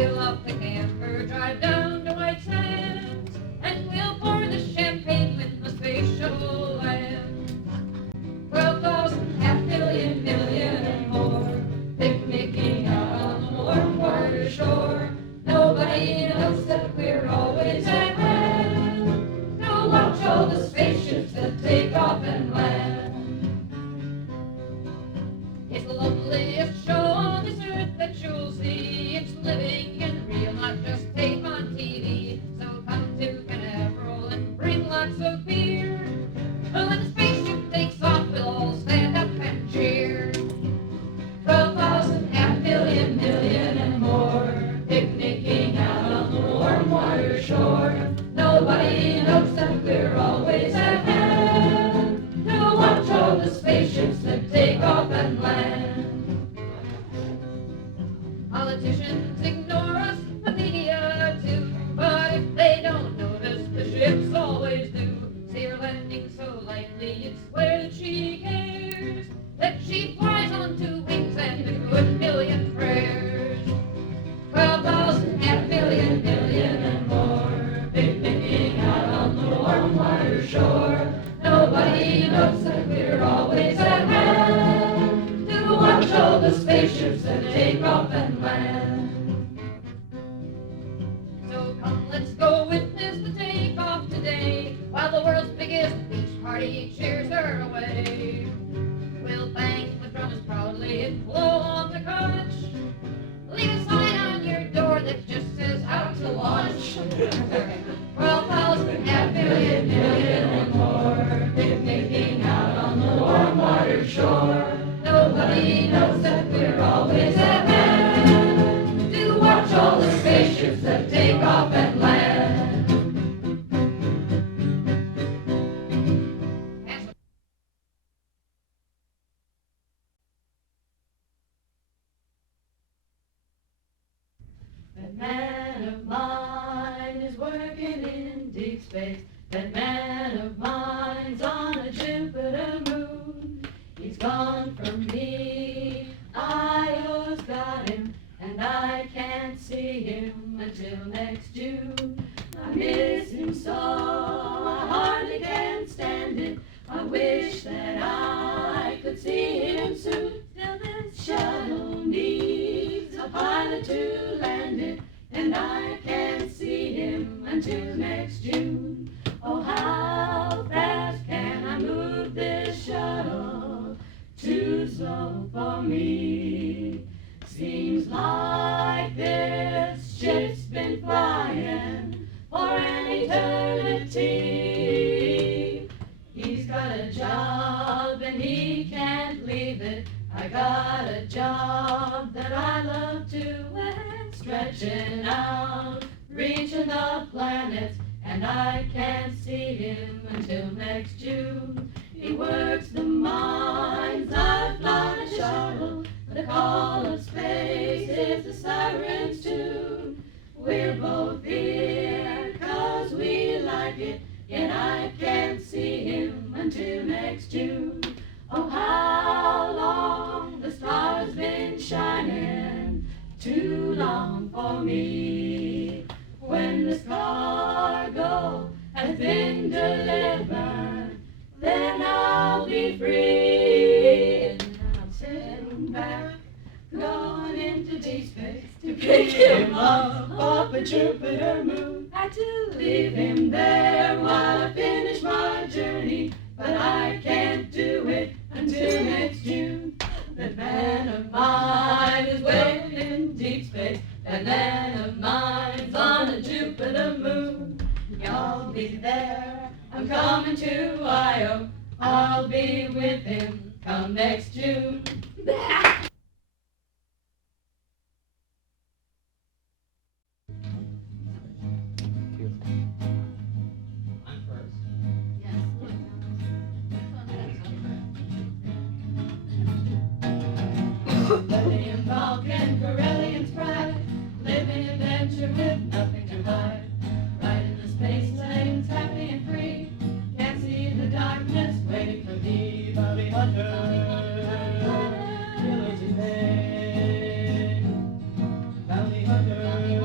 fill up the camper, drive down to White Sands, and we'll pour the champagne when the space shuttle lands. 12,000, half million, million and more, picnicking out on the warm water shore. Nobody knows that we're always at hand to watch all the spaceships that take off and land. It's the loveliest show on this earth that you'll see. It's living and real, not just tape on TV. So come to Canaveral and bring lots of beer. When the spaceship takes off, we'll all stand up and cheer. 12,000, half million, million and more, picnicking out on the warm water shore. Nobody knows that we're always at hand to watch all the spaceships that take off and land. Politicians ignore us, the media too, but if they don't notice, the ships always do. See her landing so lightly, it's where that she cares, that she flies on two wings and a good million prayers. 12,000, half million, million and more, picnicking out on the warm water shore. Nobody knows that we're always at hand to watch all the spaceships that take off and land. So come, let's go witness the takeoff today, while the world's biggest beach party cheers her away. We'll bang the drums proudly and blow on the conch. Leave a sign on your door that just says how to launch. 12,000, half million, million and more, picnicking out on the warm water shore. Nobody knows that we're always at hand to watch all the spaceships that take off and land. That man of mine is working in deep space. That man of mine's on a Jupiter moon. He's gone from me, Io's got him, and I can't see him until next June. I miss him so, I hardly can stand it. I wish that I could see him soon. Still this shuttle needs a pilot to land it, and I can't see him until next June. Oh, how fast can I move this shuttle? Too slow for me. Seems like this ship's been flying for an eternity. He's got a job and he can't leave it. I got a job that I love to and stretching out, reaching the planets, and I can't see him until next June. He works the mines, I fly the shuttle, the call of space is the siren's tune. We're both here 'cause we like it, yet I can't see him until next June. Oh, how long the star's been shining, too long for me. When this cargo has been delivered, then I'll be free. And I'm sitting back, going into deep space to pick him up off a Jupiter moon. Had to leave him there while I finish my journey, but I can't do it until next June. That man of mine is waiting in deep space. That man of mine's on a Jupiter moon. Y'all be there, I'm coming to Io. I'll be with him come next June. I'm first. Lillian Falcon, Corellian's pride, living adventure with nothing to hide. Right in the space lanes, happy and free. Can't see the darkness, waiting for thee. Bobby Hunter, Trilogy Bay. Bounty Hunter.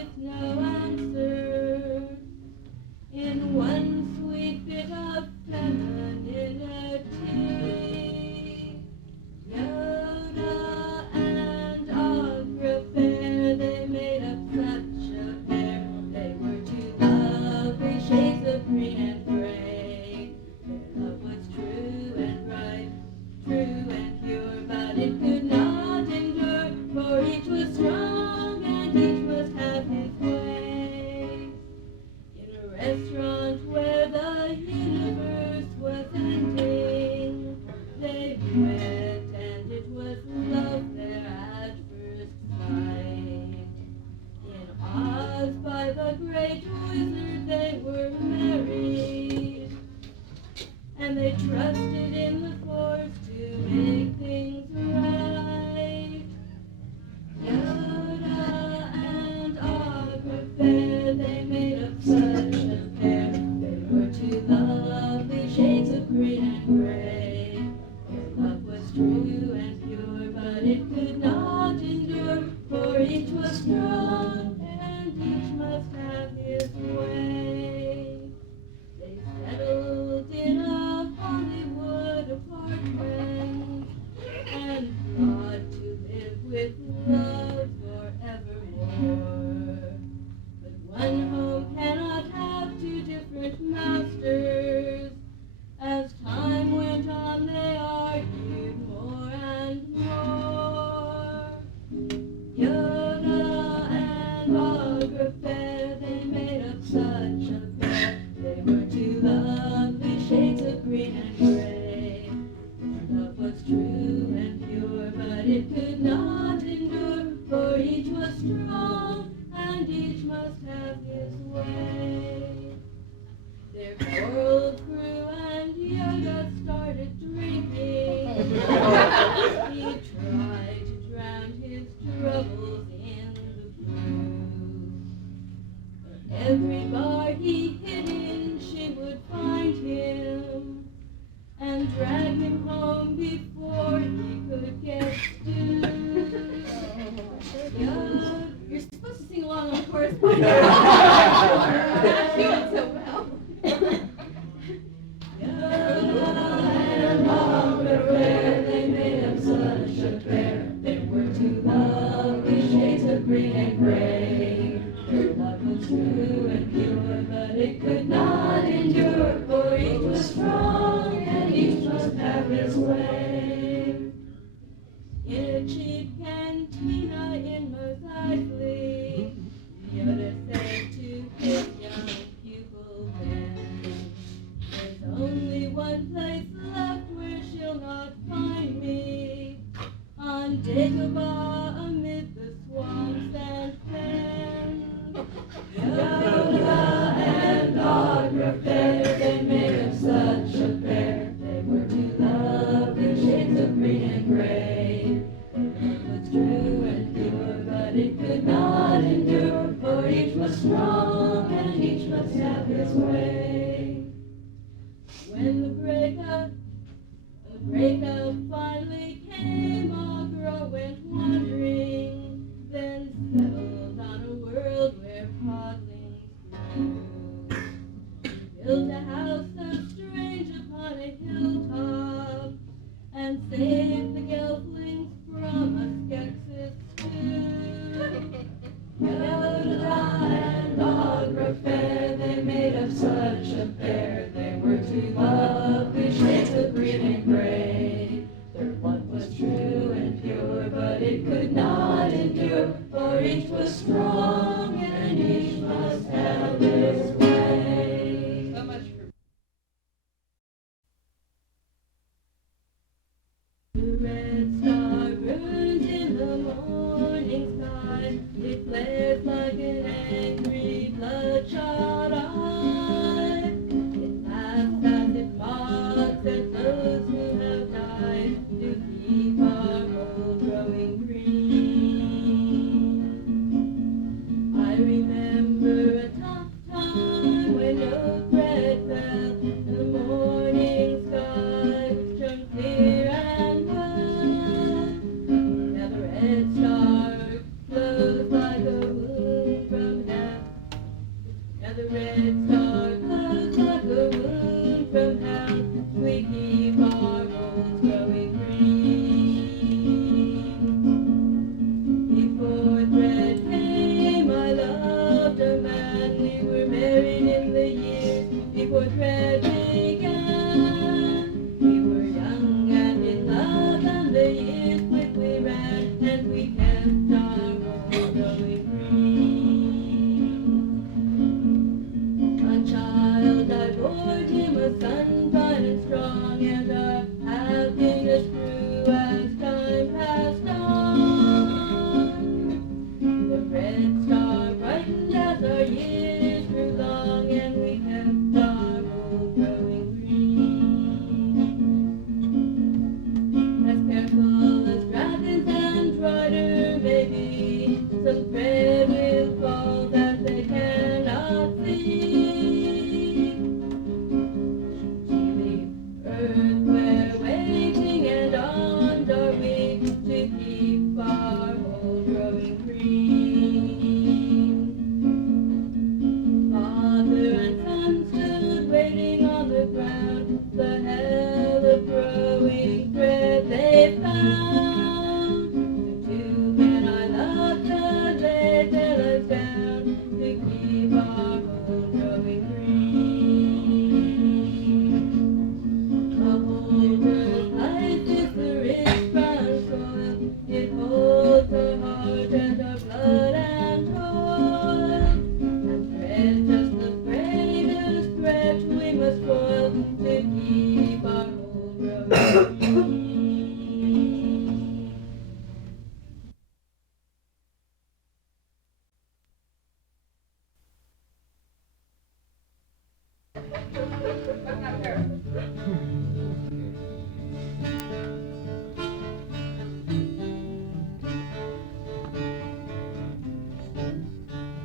with no answer. In one sweet bit of femininity, Yoda and Agrafah, they made up such a pair. They were two lovely shades of green and gray. Their love was true and bright, true and pure, but it could not endure, for each was strong and each must have his way. In a restaurant where the universe was ending, they met, and it was love there at first sight. In Oz by the great wizard they were married, and they trusted in the force to make things right. Yoda and Agrafah, they made up such a pair. They were two lovely shades of green and gray. Their love was true and pure, but it could not endure, for each was strong and each must have his way. They settled in a Hollywood apartment and thought to live with love forevermore. But one home cannot have two different masters. As time went on, they argued more and more. Yoda and Agrafah, they made up such a pair. They were two lovely shades of green and gray. Their love was true and pure, but it could not endure, for each was strong and each must have his way. Their quarrels grew and Yoda started drinking. He tried to drown his troubles in the brew. But every bar he hid in, she would find him and drag him home before he could get stewed. You're supposed to sing along on the chorus part. You're not doing so well. Yoda and Agrafah, they made up such a pair. They were two lovely shades of green and gray. Their love was true and pure, but it could not endure, for each was strong and each must have his way. In a cheap cantina in Mos Eisley, Yoda said to his young pupil then, "There's only one place left where she'll not find me, on Dagobah amid the swamps and fens." Yoda and Agrafah, they made up such a pair. They were two lovely shades of green and gray. Their love was true and pure, but it could not endure, for each was strong and each must have his way. When the breakup finally came, our girl went wandering, then settled on a world where podlings grew. She built a house so strange upon a hilltop, and saved the gelflings from a Skeksis stew. Yoda and Agrafah, they made up such a pair. They were two lovely shades of green and gray. Their love was true and pure, but it could not endure, for each was strong and each must have his way. So much for The red star burned in the morning sky. It flared like an angry bloodshot eye. It laughed as it mocks at those who have died, to keep our world growing green. I remember a tough time when no bread fell, and the morning sky was turned clear and well. Now the red star glows like a wound from before thread began. We were young and in love, and the years quickly ran, and we kept our home going free. A child I bore him, a son fine and strong, and our happiness grew as time passed on. The red star brightened as our years grew long, and we kept our home growing green. As careful as dragons and riders may be, some thread will fall that they cannot see. To the earth we're waiting, and armed are we to keep our home growing green. Father and son stood waiting on the ground, the hell of growing thread they found. The two men I loved had laid their lives down to keep our home growing green. A holder's life is the rich brown soil, it holds our heart and our blood and toil. And thread, just the greatest thread we must spoil to keep our home growing green.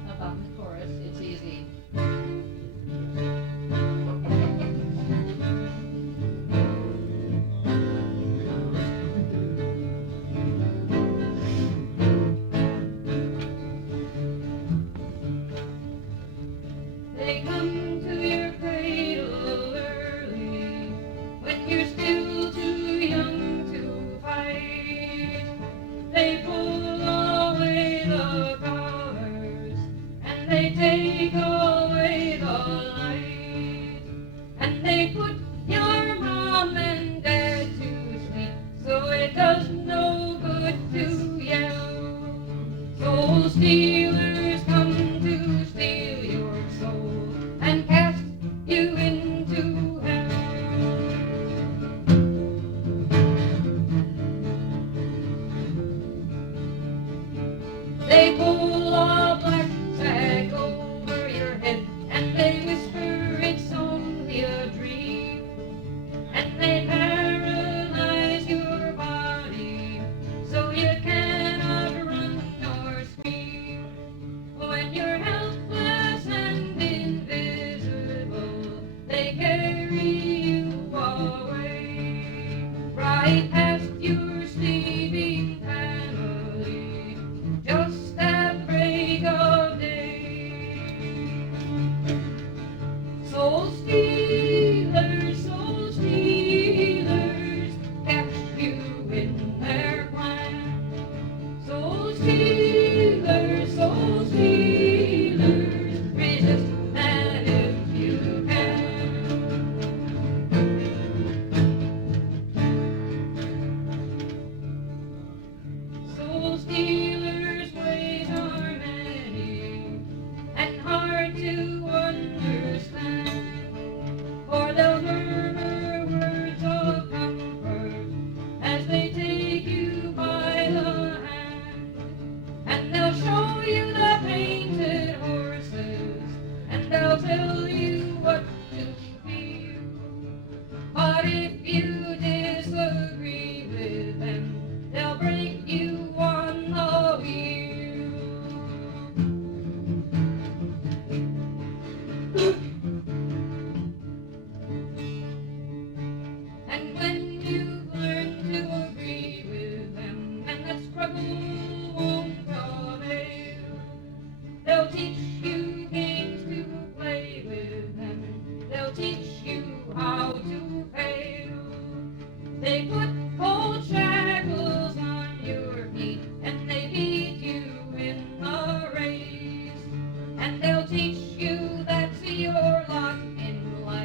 About the chorus, it's easy. They come to your cradle early when you're still too young to fight. They pull away the covers and they take away the light, and they put your mom and dad to sleep, so it does no good to yell. Soul stealers come to steal your soul and cast you into hell. They pull a black sack over your head and they whisper it's only a dream, and they paralyze your body so you cannot run nor scream. When you're helpless and invisible, they carry you away right past your sleeping family, just at break of day. Soul stealers, catch you in their plan. Soul stealers, resist and if you can. Soul stealers' ways are many and hard to understand, for they'll murmur words of comfort as they take you by the hand, and they'll show you the painted horses, and they'll tell you what to feel. But if you disagree with them, they'll break you on the wheel. And when you've learned to agree with them, and that struggle won't avail, they'll teach you games to play with them. They'll teach you how to fail. They put cold shackles on your feet and they beat you in the race. And they'll teach you that's your lot in life.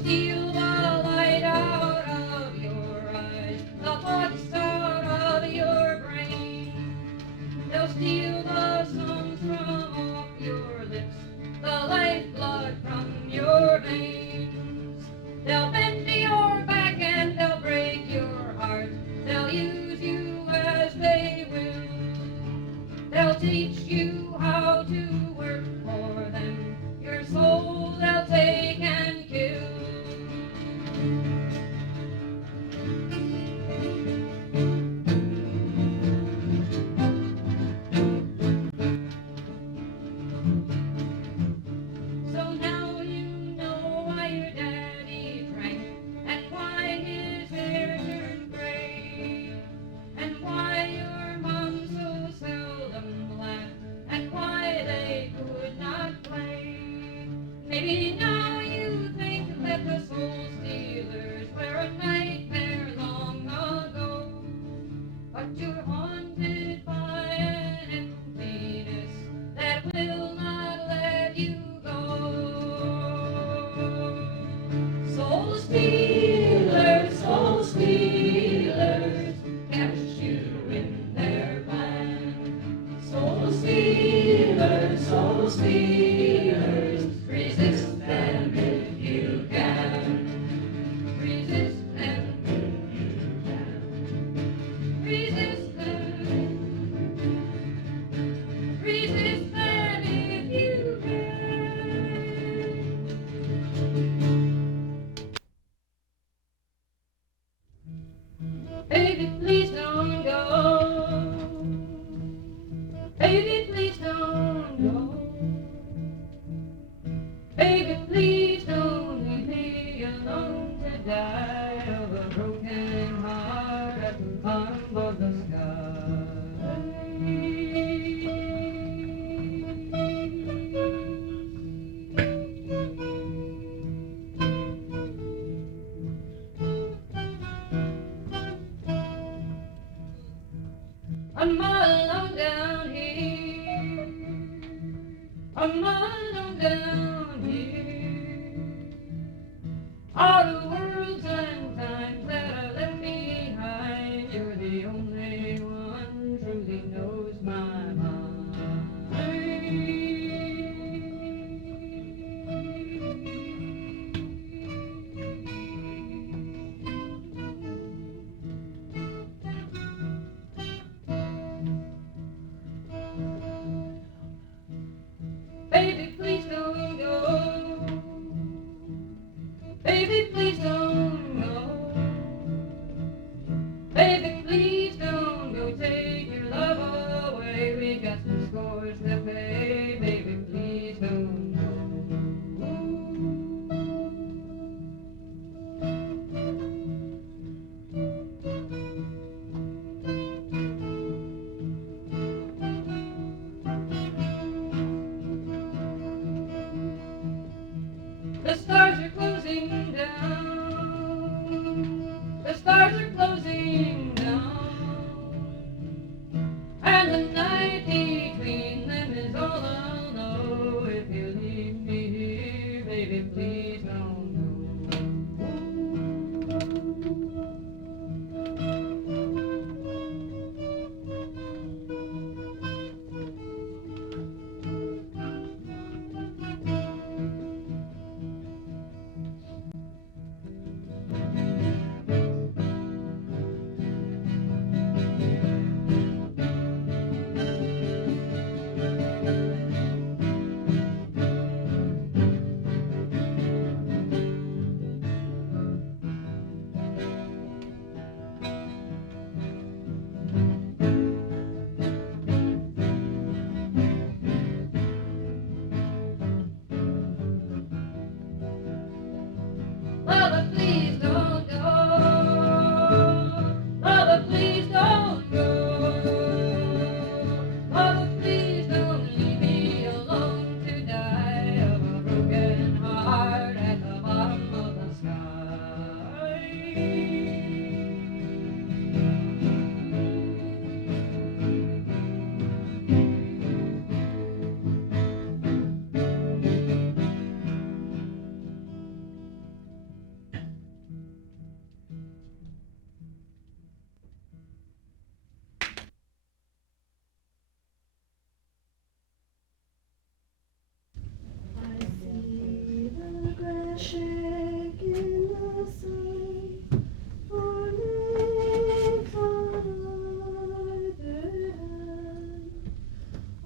steal the light out of your eyes, the thoughts out of your brain. They'll steal the songs from off your lips, the lifeblood from your veins. They'll bend to your back and they'll break your heart. They'll use you as they will. They'll teach you how to work for them. Your soul they'll take and kill. So now you know why your daddy drank, and why his hair turned gray, and why your mom so seldom laughed, and why they could not play. Maybe now you think that the soul stealers were a nightmare long ago, but you're haunted by an emptiness that will not let you go. Soul stealers, catch you in their plan. Soul stealers, resist them if you can. Resist them if you can. Resist them. Resist them if you can. Baby, please don't go. Baby, please don't go. Baby, please don't leave me alone to die of a broken heart at the bottom of the I'm all alone down here. I'm all alone down here. All the worlds and times that I left behind, you're the only one truly knows my mind. Baby, please don't go. Baby, please don't go. Baby, please don't go. Take your love away. We got some scores to pay. Baby, please don't go. The stars are closing down. The stars are closing down. And the night between them is all I'll know. If you leave me here, baby, please don't go. shake in the sun, for leaves on either hand.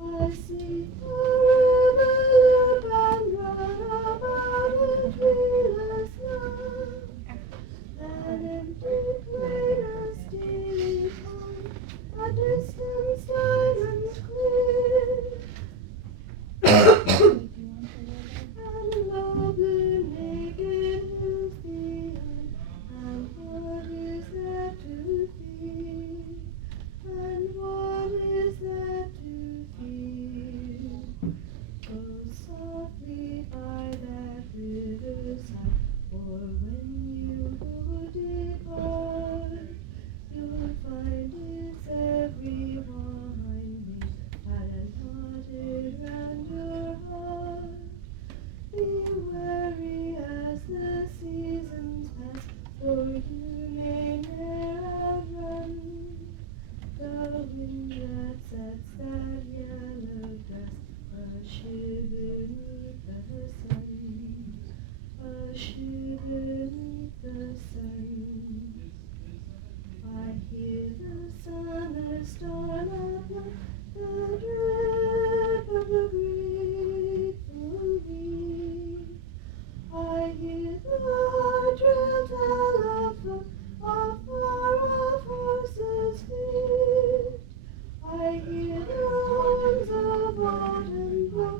I see the river loop and run about a treeless land, an empty plain, a steely pond, a distant diamond clear. And lovely naked hills beyond, and what is there to fear? And what is there to fear? Go softly by that riverside, for when you depart, you'll find its every winding that has knotted round your heart. Be wary as the seasons pass, for you may ne'er outrun the wind that sets that yellow grass a shiver 'neath the sun, a shiver 'neath the sun. I hear the summer storm at night, the drip of the grateful reed. I hear the drill tell of far-off horses' feet. I hear the horns of autumn blow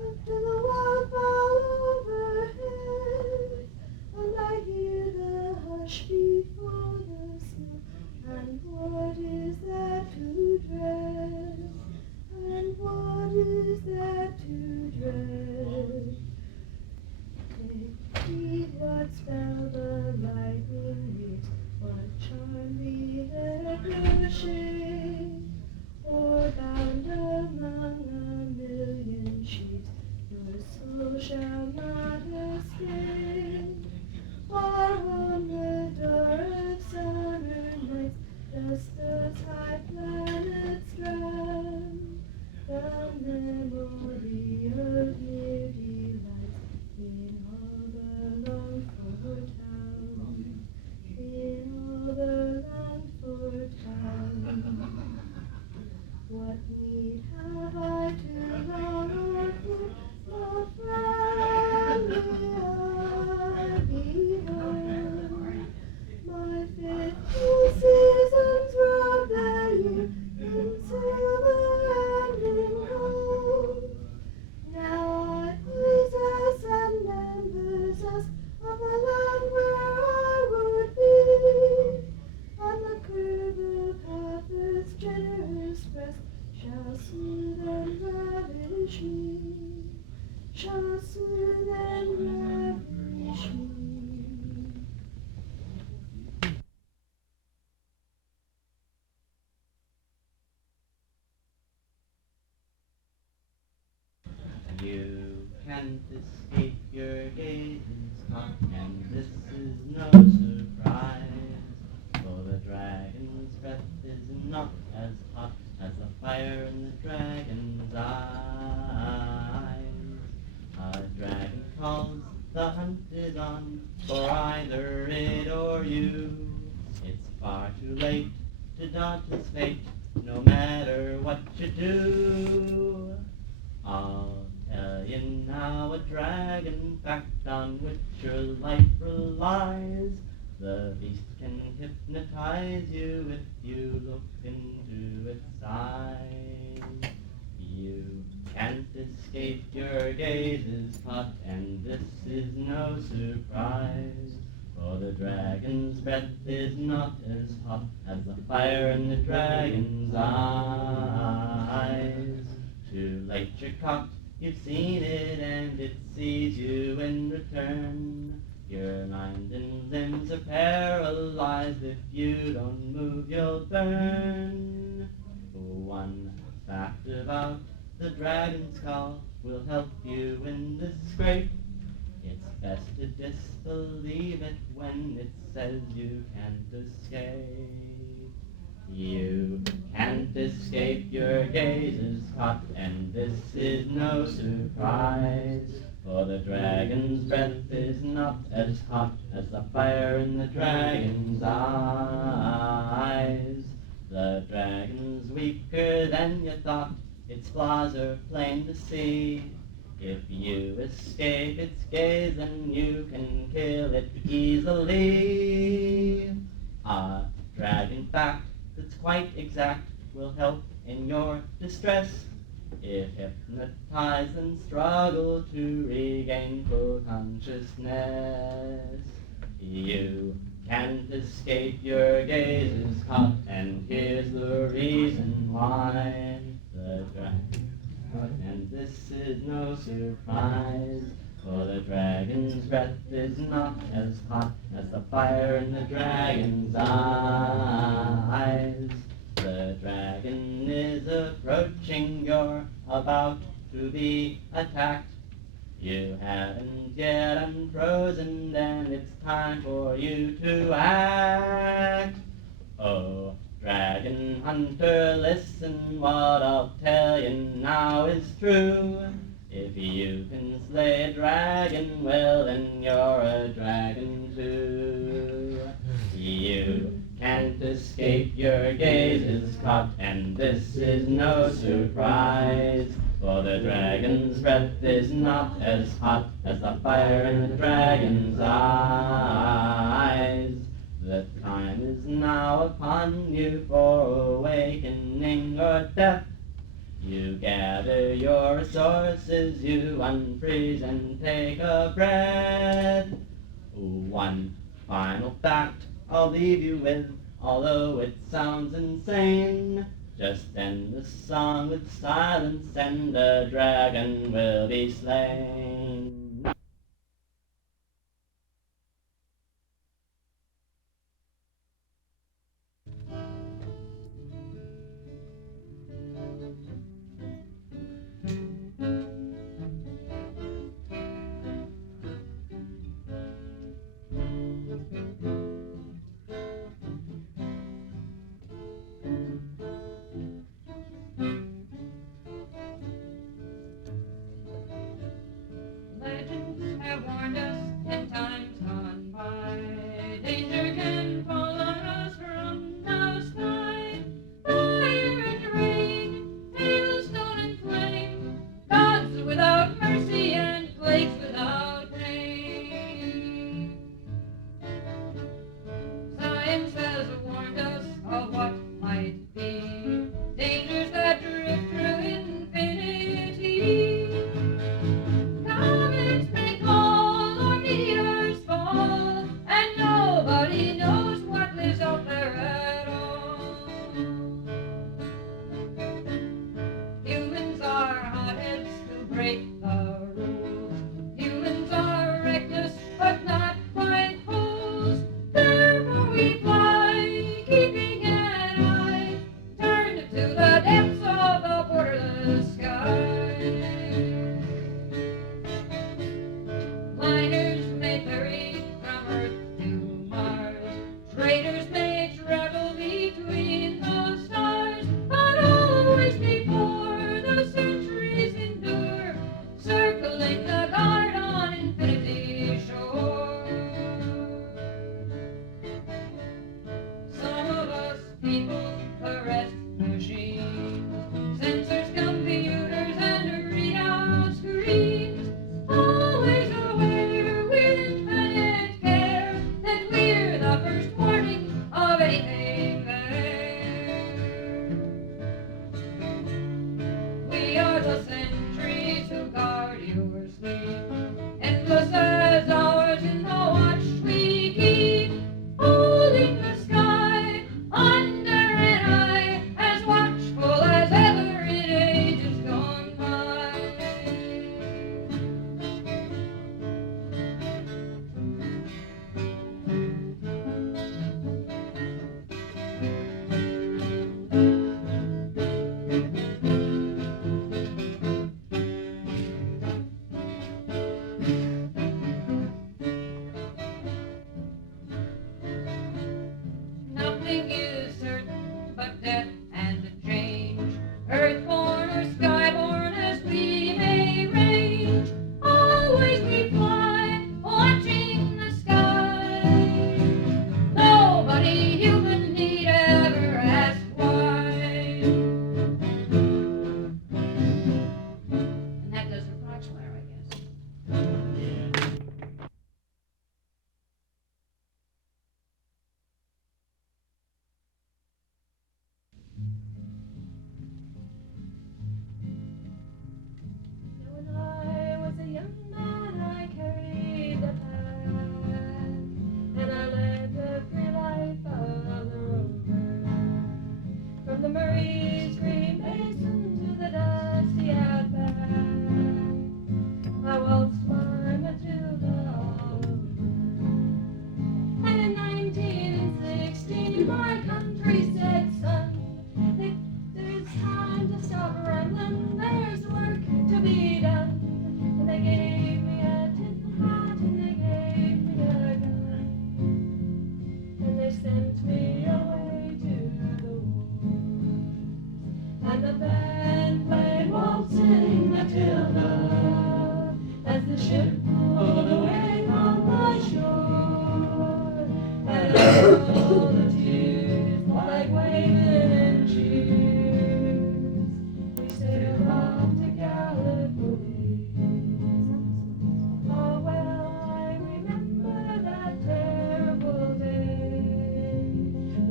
up to the wildfowl overhead, and I hear the hush before the snow. And what is there to dread? And what is there to dread? Take heed what spell the lightning weaves, what charm the air crochet, or bound among a million sheets, your soul shall not escape. Far on the door of summer nights, just as high planets drown, the memory of near delights in all the longed for town, in all the longed for town. What need have I to long or fear? No friendly eye behold. My faithful seasons rob the year in silver and in gold. Now I possess and am possessed of a land where I would be, and the curve of half earth's generous breast shall soothe and ravish me, shall soothe and ravish me. You can't escape your gaze is caught, and this is no surprise. For the dragon's breath is not as hot as the fire in the dragon's eyes. A dragon calls, the hunt is on, for either it or you. It's far too late to daunt his fate, no matter what you do. I'll tell you now a dragon fact on which your life relies. The beast can hypnotize you if you look into its eyes. You can't escape your gaze is caught, and this is no surprise. For the dragon's breath is not as hot as the fire in the dragon's eyes. Too late you're caught, you've seen it, and it sees you in return. Your mind and limbs are paralyzed, if you don't move you'll burn. One fact about the dragon's call will help you in this scrape. It's best to disbelieve it when it says you can't escape. You can't escape, your gaze is caught, and this is no surprise. For the dragon's breath is not as hot as the fire in the dragon's eyes. The dragon's weaker than you thought, its flaws are plain to see. If you escape its gaze, then you can kill it easily. A dragon fact that's quite exact will help in your distress. If hypnotized and struggle to regain full consciousness, you can't escape your gaze is caught, and here's the reason why. The dragon, and this is no surprise, for the dragon's breath is not as hot as the fire in the dragon's eyes. The dragon is approaching, you're about to be attacked. You haven't yet unfrozen, then it's time for you to act. Oh, dragon hunter, listen, what I'll tell you now is true. If you can slay a dragon, well then you're a dragon too. You can't escape, your gaze is caught, and this is no surprise. For the dragon's breath is not as hot as the fire in the dragon's eyes. The time is now upon you for awakening or death. You gather your resources, you unfreeze and take a breath. One final fact I'll leave you with, although it sounds insane. Just end the song with silence and the dragon will be slain. Legends have warned us in times gone by. Danger can fall on us from the sky. Fire and rain, hailstone and flame. Gods without mercy and plagues without name. Science has warned us of what might be. Dangers that drift through infinity. Comets may call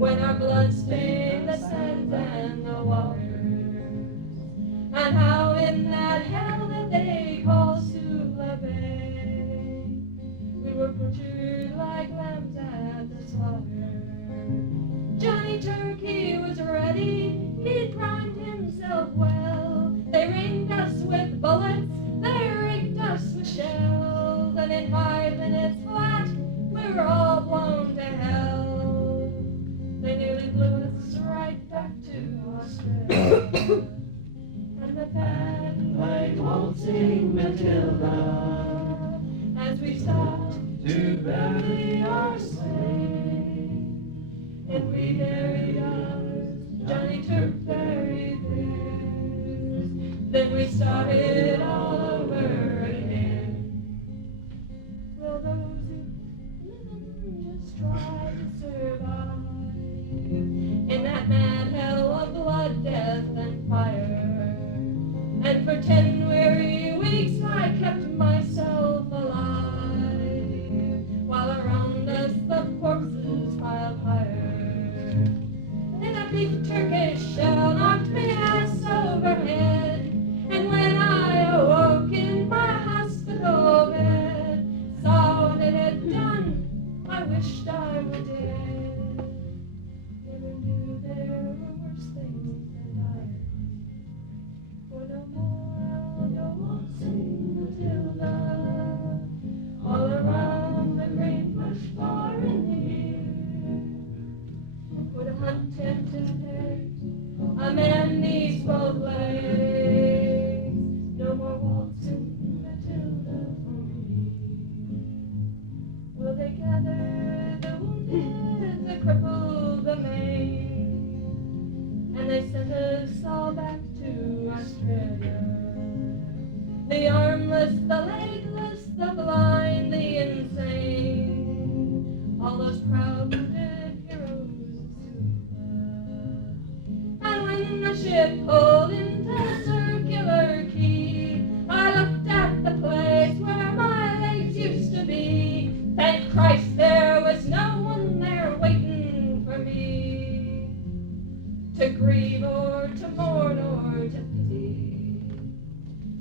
when our blood stained the sands and the waters, and how in that hell that they call Suvla Bay, we were butchered like lambs at the slaughter. Johnny Turkey was ready, he'd primed himself well. They ringed us with bullets, they rigged us with shells, and in 5 minutes flat, we were all blown to hell. They nearly blew us right back to Australia. And the band played Waltzing Matilda as we stopped to bury our slain. And we buried ours, Johnny Turk buried theirs. Then we started all over again. Well, those who live just try to survive in that mad hell of blood, death, and fire. And for 10 weary weeks I kept myself alive, while around us the corpses piled higher. Then a big Turkish shell knocked me ass overhead, and when I awoke in my hospital bed, saw what it had done, I wished I were dead. Never knew there were worse things than dying. For no more I'll go waltzing Matilda all around the great bush far in the year. For to hunt and to hurt, a man needs both legs. No more waltzing Matilda for me. Will they gather the wounded, the crippled, the maimed, and they sent us all back to Australia. The armless, the legless, the blind, the insane, all those proud wounded heroes of Suvla. And when the ship pulled into Circular Quay, I looked at the place where my legs used to be. Thank Christ there was no one there waiting for me to grieve or to mourn or to pity.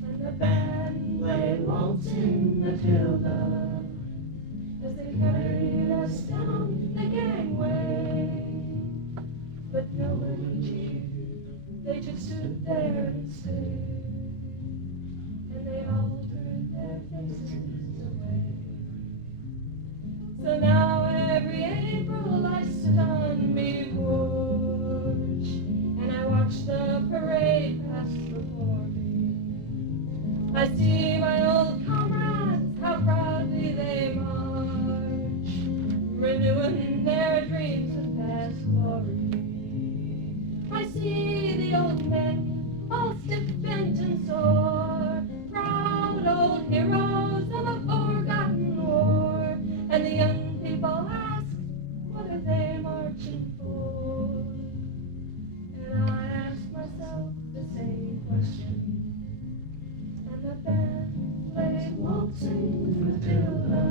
And the band played Waltzing Matilda as they carried us down the gangway. But nobody cheered, they just stood there and stared, and they all turned their faces away. So now every April I sit on me porch, and I watch the parade pass before me. I see my old comrades, how proudly they march, renewing their dreams of past glory. I see the old men, all stiff-bent and sore, proud old heroes of a forgotten war, and the young people ask, what are they marching for? And I ask myself the same question. And the band played Waltzing Matilda,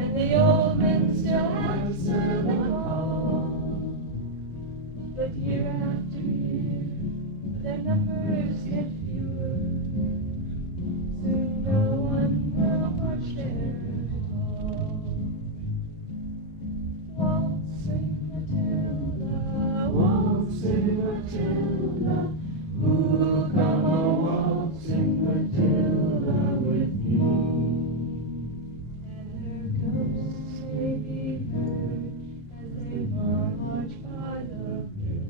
and the old men still answer the call. But year after year, their numbers get fewer. Soon no one will march there at all. Waltzing Matilda, waltzing Matilda, who'll come a waltzing Matilda with me? And her ghosts may be heard as they march by the Filk.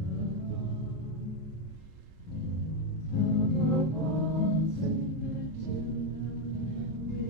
Come a waltzing Matilda with me.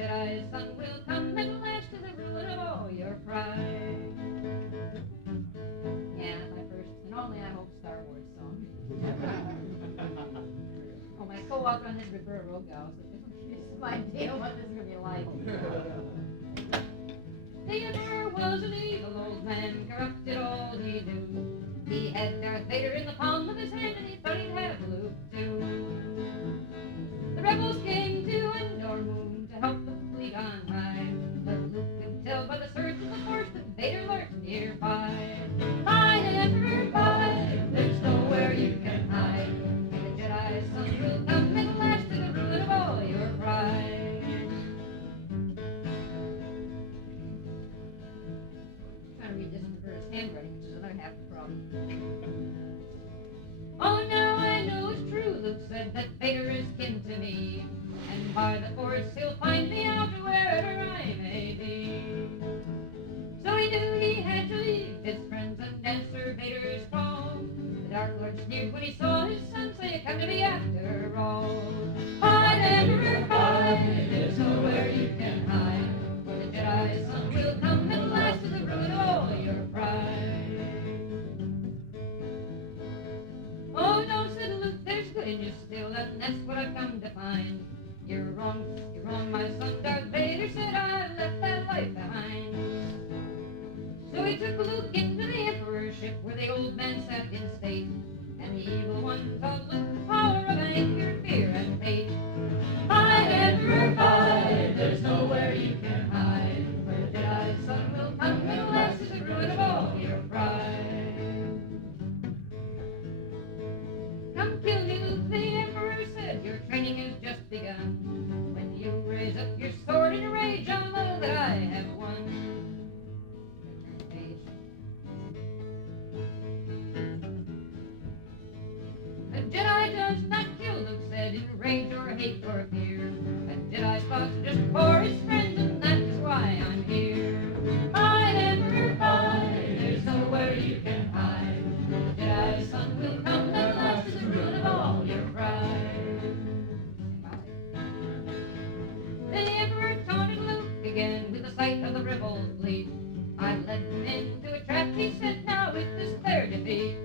Jedi's son will come and last to the ruin of all your pride. Yeah, my first and only, I hope, Star Wars song. Oh, my co-author on this, Roberta Rogow, so this is my idea what this is going to be like. The Emperor was an evil old man, corrupted all he knew. He had Darth Vader in the palm of his hand, and he thought he'd have Luke too. The rebels came to Endor Moon to help the fleet on high, but Luke could tell by the surge of the Force that Vader lurked nearby. Hide, Emperor, hide, there's nowhere you can hide. The Jedi's son will come and last to the ruin of all your pride. Trying to read this in Roberta's handwriting, which is another half the problem. Oh, now I know it's true, Luke said, that Vader is kin to me, and by the Force he'll find me out wherever I may be. So he knew he had to leave his friends and answer Vader's call. The Dark Lord sneered when he saw his son, so you come to me after all. Hide, Emperor, hide, there's nowhere you can hide, for the Jedi's son will come and last to the ruin of all your pride. Oh no, said Luke, there's good in you still, and that's what I've come to find. You're wrong, my son. Darth Vader said I left that life behind. So he took Luke into the Emperor's ship, where the old man sat in state, and the evil one taught Luke the power of anger, fear, and hate. Hide, Emperor, hide, there's nowhere you can hide, for the Jedi's son will come and last to the ruin of all your pride. Come kill me, Luke, the Emperor said, your training has just begun. When you raise up your sword in rage, I'll know that I have won. A Jedi does not kill, Luke said, in rage or hate or fear. A Jedi's thoughts are just for his friends, and that is why I'm here. Hide, Emperor, hide, there's nowhere you can hide. The Jedi's son will come and last to the ruin of all your pride. Then the Emperor taunted Luke again with the sight of the rebel fleet. I led them into a trap, he said, now it is their defeat.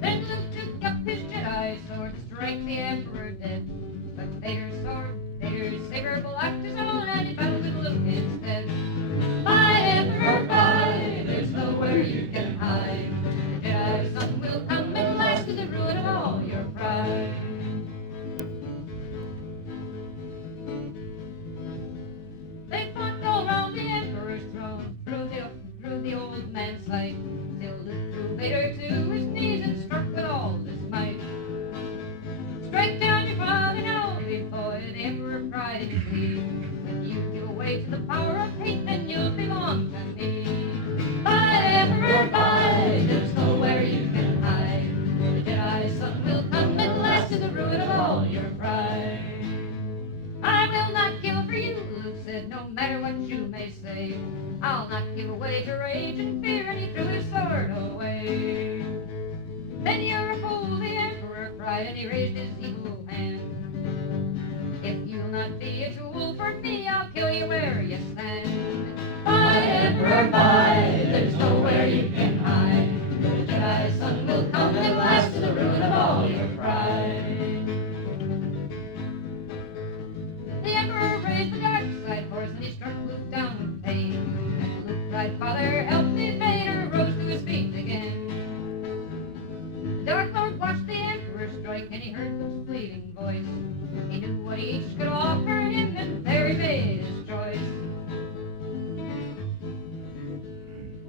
Then Luke took up his Jedi sword to strike the Emperor dead. But Vader's sword, Vader's saber blocked his own, and he battled with Luke instead. Hide, Emperor, hide, there's nowhere you can hide. The Jedi's son will come and last to the ruin of all your pride. They fought all round the Emperor's throne, through the old man's sight, till Luke threw Vader to his knees and struck with all his might. Strike down your father now, baby boy, the Emperor cried in glee. When you give way to the power of hate, then you'll belong to me. Hide, Emperor, hide, there's nowhere you can hide. The Jedi's son will come and last to the ruin of all your pride. I will not kill for you, Luke said, no matter what you may say. I'll not give way to rage and fear, and he threw his sword away. Then you're a fool, the Emperor cried, and he raised his evil hand. If you'll not be a tool for me, I'll kill you where you stand. Hide, Emperor, hide, there's nowhere you can hide. The Jedi's son will come and last to the ruin of all your pride. The Emperor raised the dark side horse, and he struck Luke down with pain. And Luke cried, Father, help me, Vader rose to his feet again. The Dark Lord watched the Emperor strike, and he heard Luke's pleading voice. He knew what each could offer him, and there he made his choice.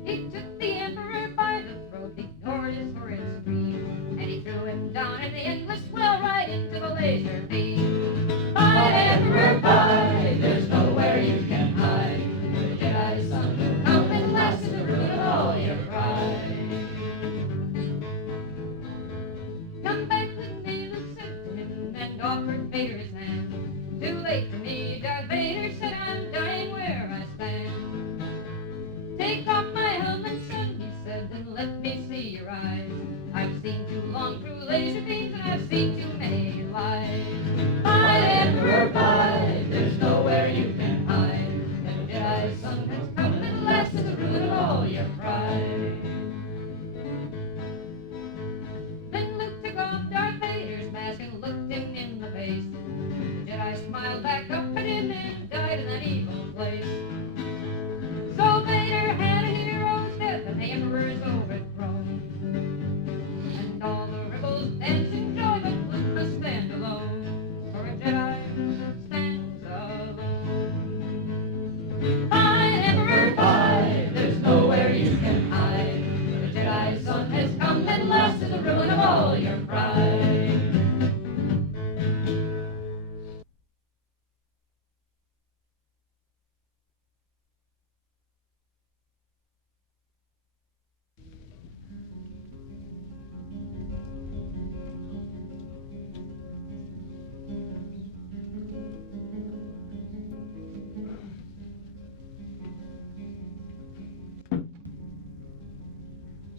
He took the Emperor by the throat, ignored his horrid scream, and he threw him down in the endless well right into the laser beam. Hide, Emperor, hide, there's nowhere you can hide. The Jedi's son will come and last Fine, Emperor, fine, there's nowhere you can hide. The Jedi son has come, and last is the ruin of all your pride.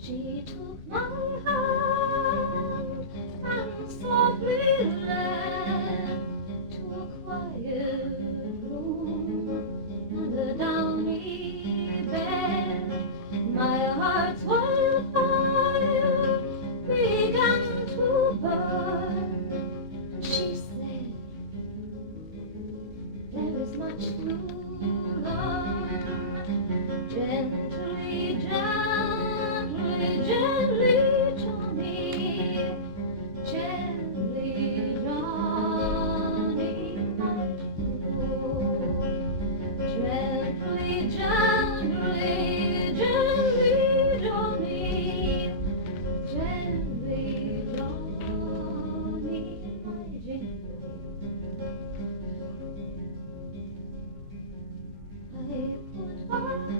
She took my hand and softly led to a quiet room and a downy bed. My heart's wildfire began to burn, and she said, there is much to learn. Gently, gently, gently, Johnny, gently, Johnny, my jingle. Gently, gently, gently, Johnny, gently, Johnny, my jingle. I put my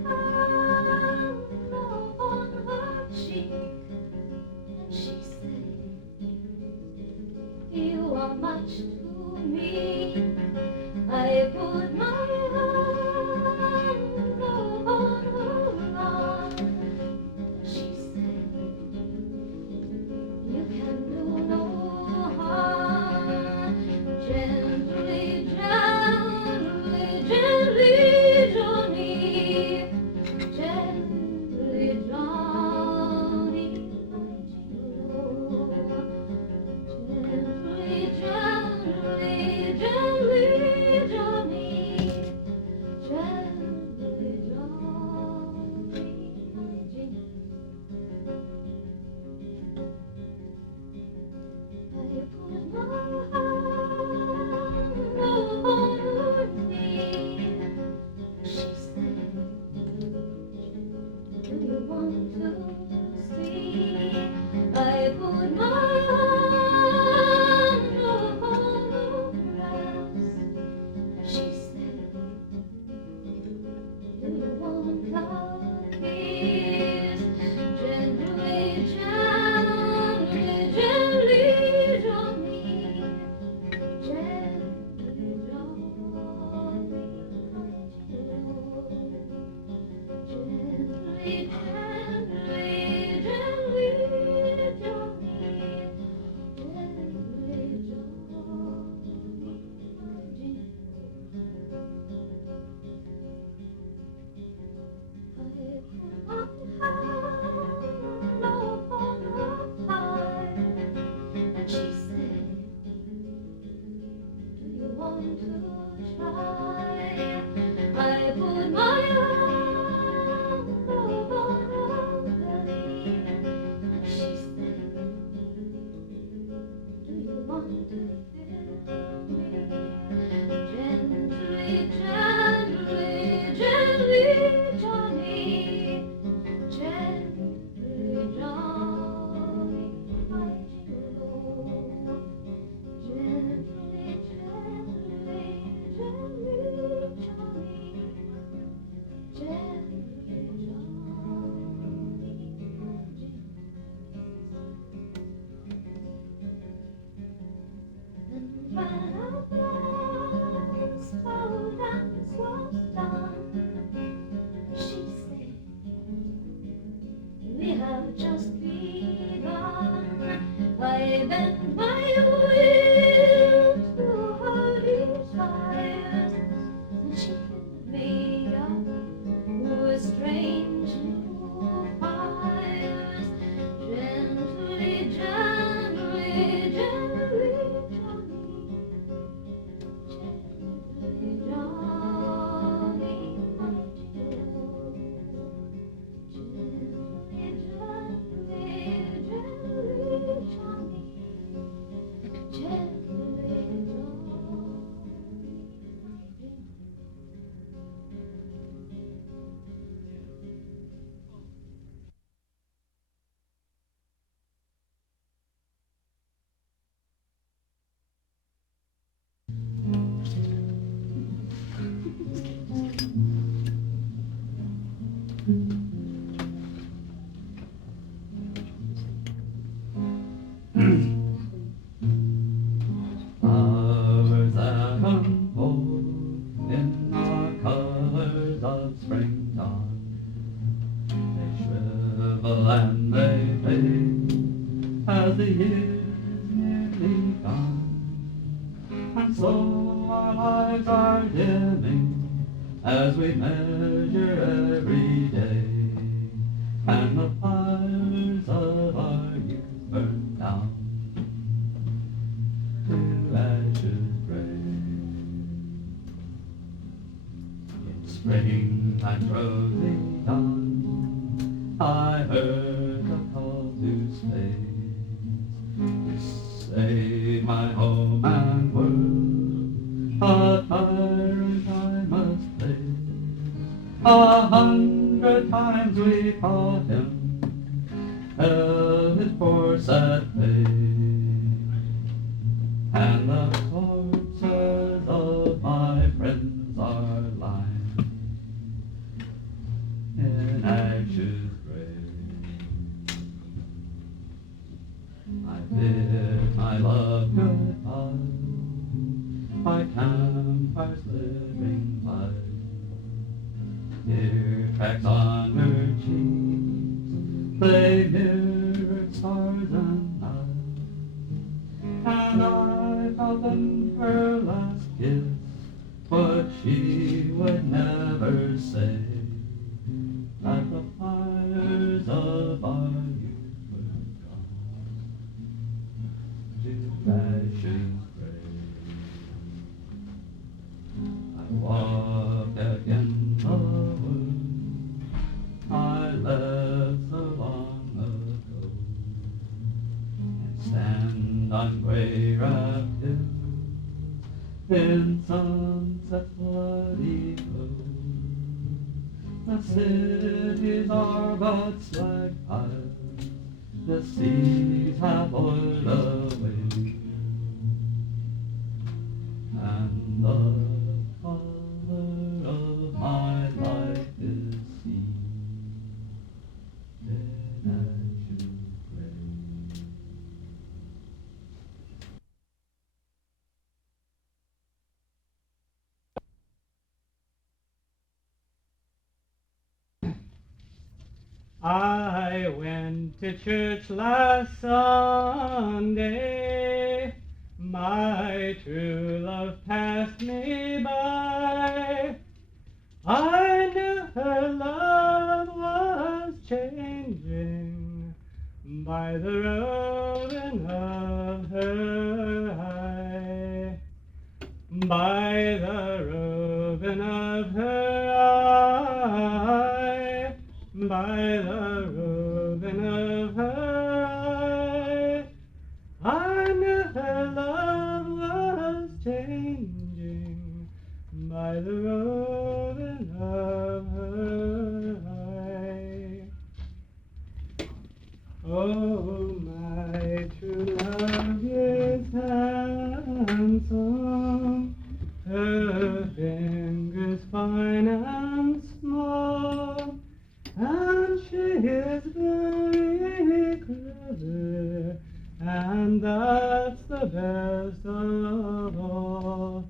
hand on her cheek, and she said, you are much to me. I put my hand on her arm, and she said, you can do no harm. Gently, gently, gently, Johnny, gently, Johnny, my jingle. Gently, gently, Flowers that unfold in the colors of springtime, they shrivel and they fade as the years nearly gone, and so our lives are dimming as we measure every day, and the fires of our youth burn down to ashes gray. In springtime's rosy dawn, I heard the call to space, to save my home and world, a tyrant I must face. 100 times we fought him, held his force at bay, and the corpses of my friends are lying in ashes gray. I bid my love goodbye by campfire's living light. Tear tracks on her cheeks, they mirrored stars and night, and I felt in her last kiss what she would never say, that the fires of our youth were gone to ashes gray. I walk again the woods I left so long ago, and stand on gray wrapped hills in sunset's bloody glow. The cities are but slag piles, the seas have oiled away, and the color of my life is seen in ashes gray. I went to church last Sunday, my true love passed me by. I knew her love was changing by the roving of her eye, by the roving of her eye, by the roving of her eye. I knew her love was changing by the roving of her eye. Oh, my true love is handsome, her fingers fine and small, and she is very clever, and that's the best of all,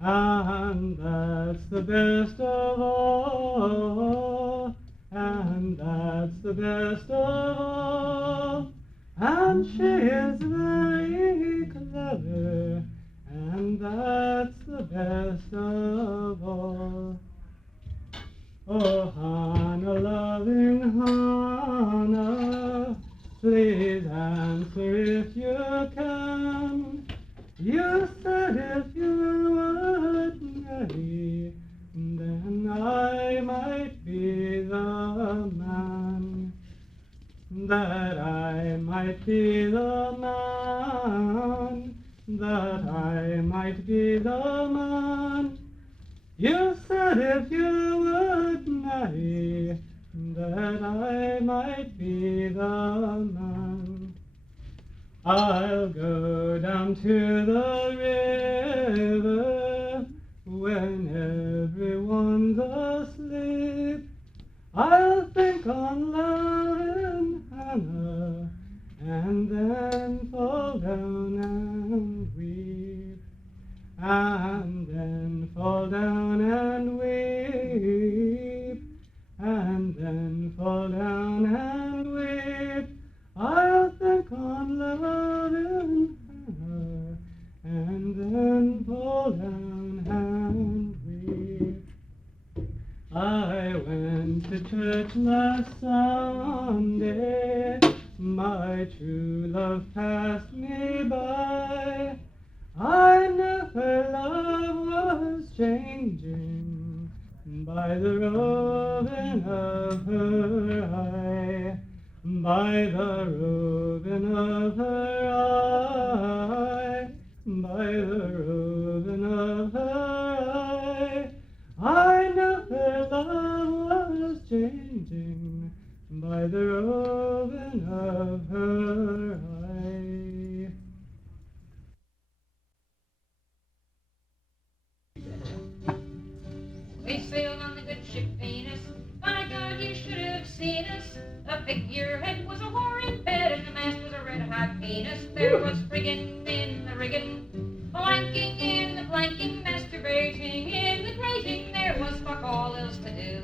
and that's the best of all, and that's the best of all, and she is very clever, and that's the best of all. Oh, Hannah, loving Hannah, please answer if you can. You said if you would marry, then I might be the man, that I might be the man, that I might be the man. You said if you would marry, that I might be the man. I'll go down to the river when everyone's asleep. I'll on loving Hannah, and then fall down and weep, and then fall down and weep, and then fall down and weep. I'll think on loving Hannah, and then fall down and weep. I went to church last Sunday, my true love passed me by. I knew her love was changing by the roving of her eye, by the roving of her eye, by the roving of her eye. I knew her love was changing by the roving of her eye. We sailed on the good ship Venus. By God, you should have seen us. The figurehead was a whore in bed, and the mast was a red-hot penis. There was friggin' in the riggin', blanking in the blanking, masturbating in the grating. There was fuck all else to do.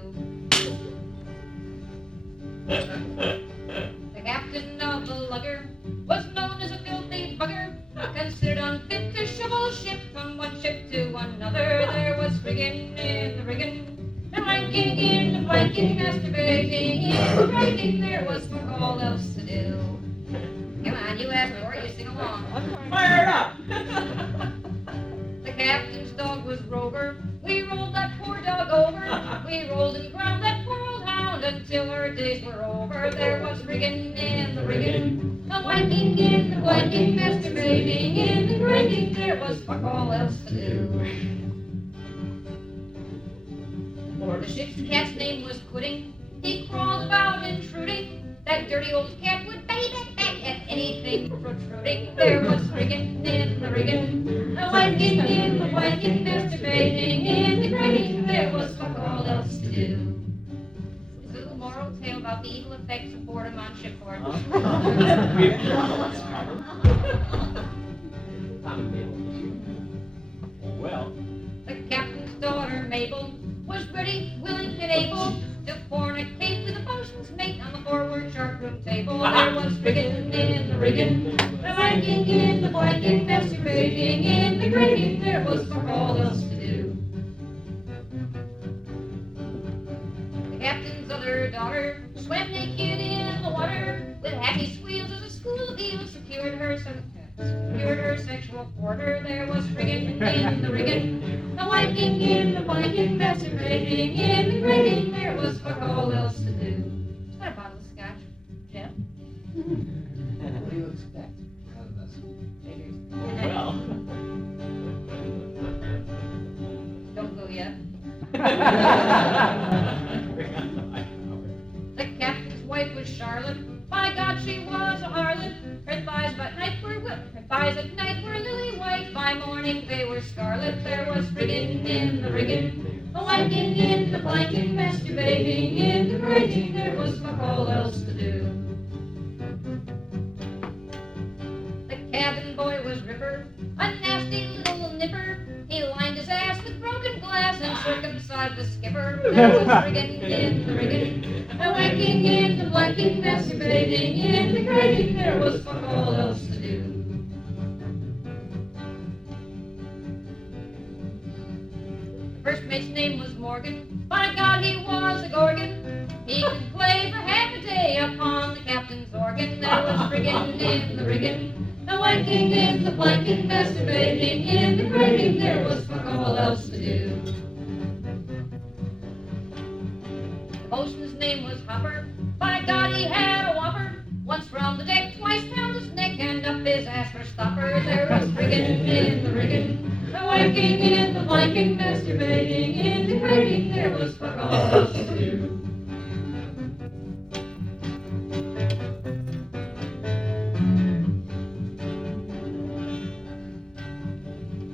The captain of the lugger was known as a filthy bugger, considered unfit to shovel ship from one ship to another. There was friggin' in the riggin', the blanking in the blanking, masturbating in the grating. There was fuck all else to do. Come on, you ask or you sing along. Fire it up! The captain's dog was Rover. We rolled that poor dog over. We rolled and ground that poor old hound until her days were over. There was riggin' in the riggin', the wanking in the blanking, masturbating in the grating. There was fuck all else to do. The ship's cat's name was Pudding. He crawled about intruding. That dirty old cat would bang at anything protruding. There was riggin' in the riggin', the wanking in the wanking, masturbating in the grating. There was fuck all else to do. It's a little moral tale about the evil effects of boredom on shipboard. Well, The captain's daughter Mabel was ready, willing, and able to fornicate with the bosun's mate on the forward chart room table. There was riggin' in the riggin', the wanking in the blanking, masturbating in the grating. There was fuck all else to do. The captain's other daughter swam naked in the water with happy squeals as a school of eels secured her sexual quarter. There was riggin' in the riggin', the wanking in the blanking, masturbating in the grating. There was fuck all else to do. Is that a bottle of scotch, Jeff? What do you expect out of us? Figures. well. Don't go yet. The captain's wife was Charlotte. By God, she was a harlot. Her thighs at night were lily white. By morning they were scarlet. There was riggin' in the riggin', the wanking in the blanking, masturbating in the grating. There was fuck all else to do. The cabin boy was Ripper, a nasty little nipper. He lined his ass with broken glass and circumcised the skipper. There was riggin' in the riggin', the wanking in the blanking, masturbating in the grating. There was fuck all else to do. The first mate's name was Morgan. By God, he was a gorgon. He could play for half a day upon the captain's organ. There was riggin' in the riggin', the wanking in the blanking, masturbating in the grating. There was fuck all else to do. The bosun's name was Hopper. By God, he had a whopper. Once from the deck, twice round his neck, and up his ass for stopper. There was riggin' in the riggin', the wanking in the blanking, masturbating in the grating. There was fuck all else to do.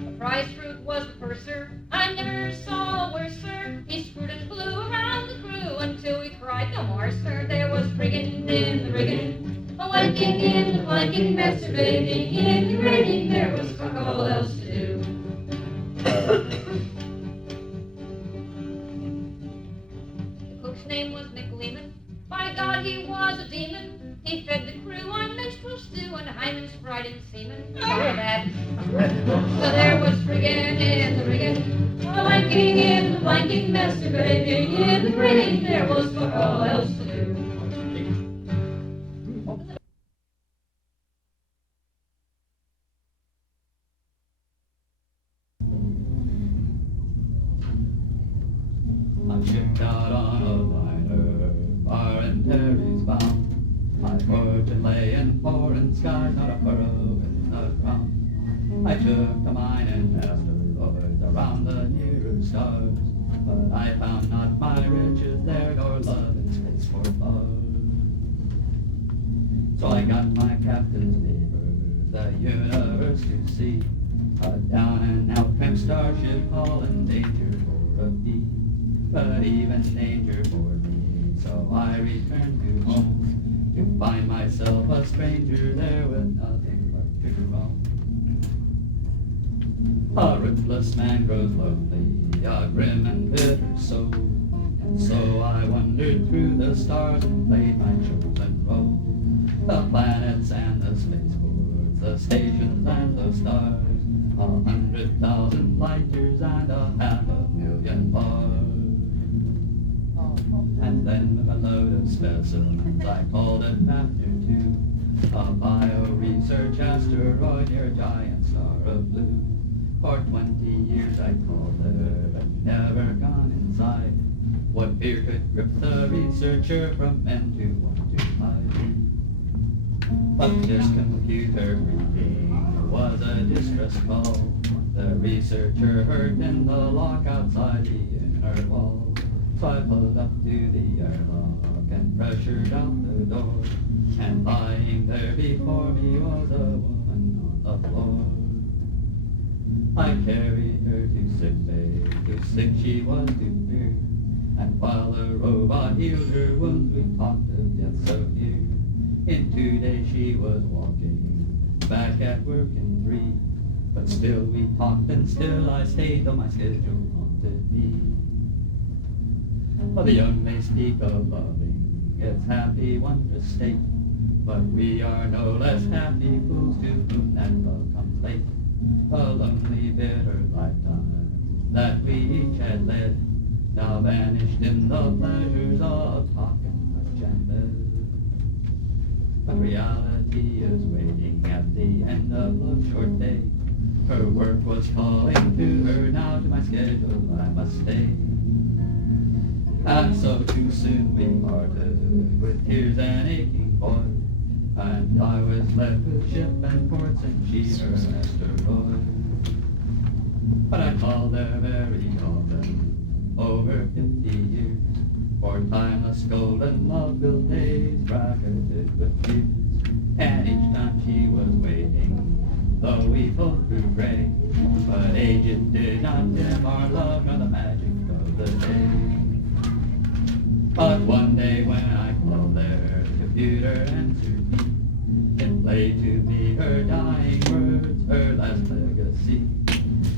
The prize fruit was the purser. I never saw a worser. He screwed and blew around the crew until we cried no more. sir, there was rigging in the rigging, a wanking in the wanking, masturbating in the grating, there was fuck all else to do. The cook's name was Nick Lehman. By God, he was a demon. He fed the crew on minstrel stew and Hyman's fried in semen. That. So there was rigging in the rigging, a wanking in the wanking, masturbating in the grating, there was fuck all else to do. I shipped out on a liner, far in Terry's bound. My fortune lay in foreign skies, not a furrow in the ground. I took the mine and asteroids around the nearer stars, but I found not my riches there, nor love in space for love. So I got my captain's papers, the universe to see, a down and out tramp starship all in danger for a fee. But even danger for me, so I returned to home, to find myself a stranger there with nothing but to roam. A ruthless man grows lonely, a grim and bitter soul, and so I wandered through the stars and played my chosen role. The planets and the spaceports, the stations and the stars, 100,000 light years and 500,000 bars. And then with a load of specimens I called it after two, a bio-research asteroid near a giant star of blue. For 20 years I called there, but never gone inside. What fear could grip the researcher from men to want to hide? But this computer greeting was a distress call. The researcher heard in the lock outside the inner wall. So I pulled up to the airlock and pressured out the door, and lying there before me was a woman on the floor. I carried her to sick bay, too sick she was to fear, and while the robot healed her wounds we talked of death so near. In 2 days she was walking, back at work in 3, but still we talked and still I stayed, though my schedule haunted me. Well, the young may speak of loving its happy, wondrous state, but we are no less happy fools to whom that love comes late. A lonely, bitter lifetime that we each had led, now vanished in the pleasures of talking much and bed. But reality is waiting at the end of a short day. Her work was calling to her, now to my schedule I must stay. And so too soon we parted, with tears and aching voice, and I was left with ship and ports and she her asteroid. But I called there very often, over 50 years, for timeless golden love-filled days bracketed with tears. And each time she was waiting, though we both grew gray, but age it did not dim our love nor the magic of the day. But one day when I called there, the computer answered me. It played to me her dying words, her last legacy.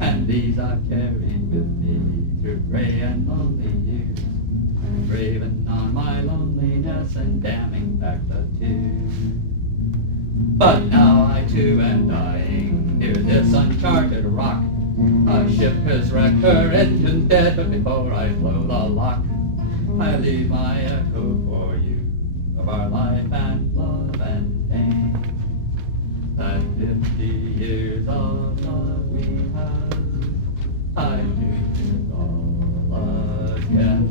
And these I've carried with me through gray and lonely years, graven on my loneliness and damning back the tears. But now I too am dying near this uncharted rock. A ship has wrecked, her engine dead, but before I blow the lock, I leave my echo for you of our life and love and pain. That 50 years of love we had, I do it all again.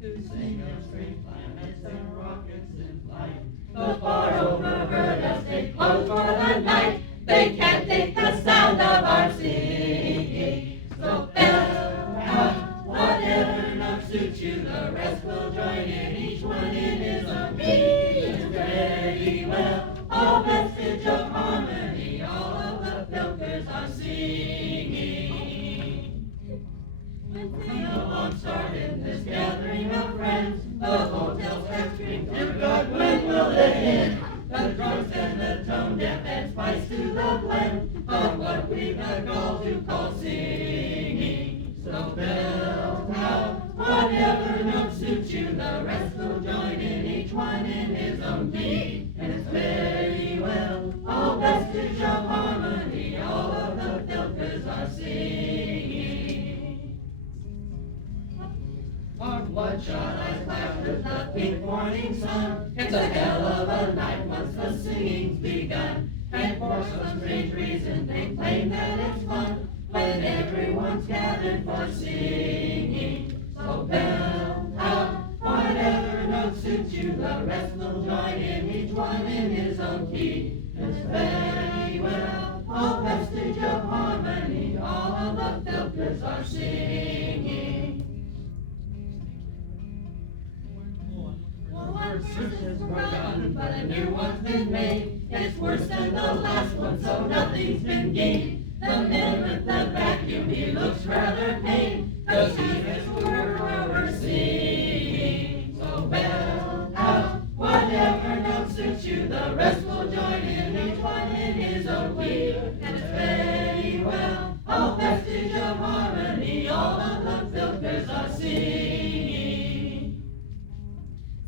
To sing of strange planets and rockets in flight. The leave the call to call singing. So belt out whatever note suits you, the rest will join in, each one in his own key. And it's very well, all vestige of harmony, all of the filkers are singing. Our bloodshot eyes flash with the pink morning sun. It's a hell of a night once the singing's begun. And for some strange reason they claim that it's fun when everyone's gathered for singing. So belt out whatever note suits you, the rest will join in, each one in his own key. It's very well, all vestige of harmony, all of the filkers are singing. One verse is forgotten, but a new one's been made. It's worse than the last one, so nothing's been gained. The man with the vacuum, he looks rather pained, 'cause he has heard what we're singing. So belt out whatever note suits you, the rest will join in, each one in his own key. And it's very well, all vestige of harmony, all of the filkers are singing.